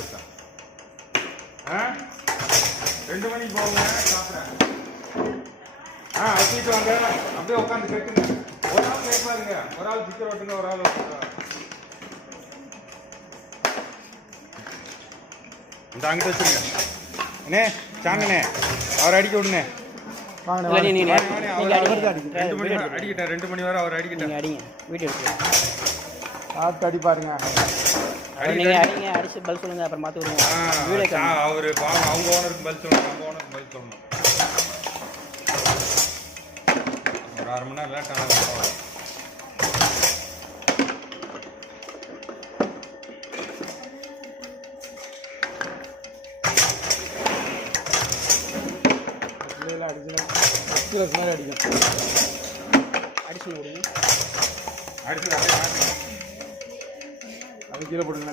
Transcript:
எடுத்தான் 2 மணிக்கு போங்க சாப்பிட்றேன். வச்சுட்டு வாங்க. அப்படியே உட்காந்து கேட்டுங்க. ஒரு ஆள் கேட்பாருங்க, ஒரு ஆள் சிக்கர் ஓட்டுங்க, ஒரு ஆள் இந்த அங்கிட்ட வச்சுருங்க. அண்ணே சாங்கண்ணே, அவரை அடிக்க விடுங்க. 2 மணி வரை அவர் அடிக்கிட்டேன். அடிங்க வீடியோ எடுத்து பார்த்து அடிப்பாருங்க. நீங்கள் அடிங்க, அடிச்சு பதில் சொல்லுங்க, அப்புறம் பார்த்து விடுங்க. வீடியோ அவர் அவங்க ஓனருக்கு பதில் சொல்லணும், நம்ம ஓனருக்கு பதில் சொல்லணும். ஒரு 1/2 மணி நேரம் லேட் ஆனால் அடிக்கும். அடிச்சு விடுங்க. அடிச்சு அப்படியே அது கீழே போடுங்க.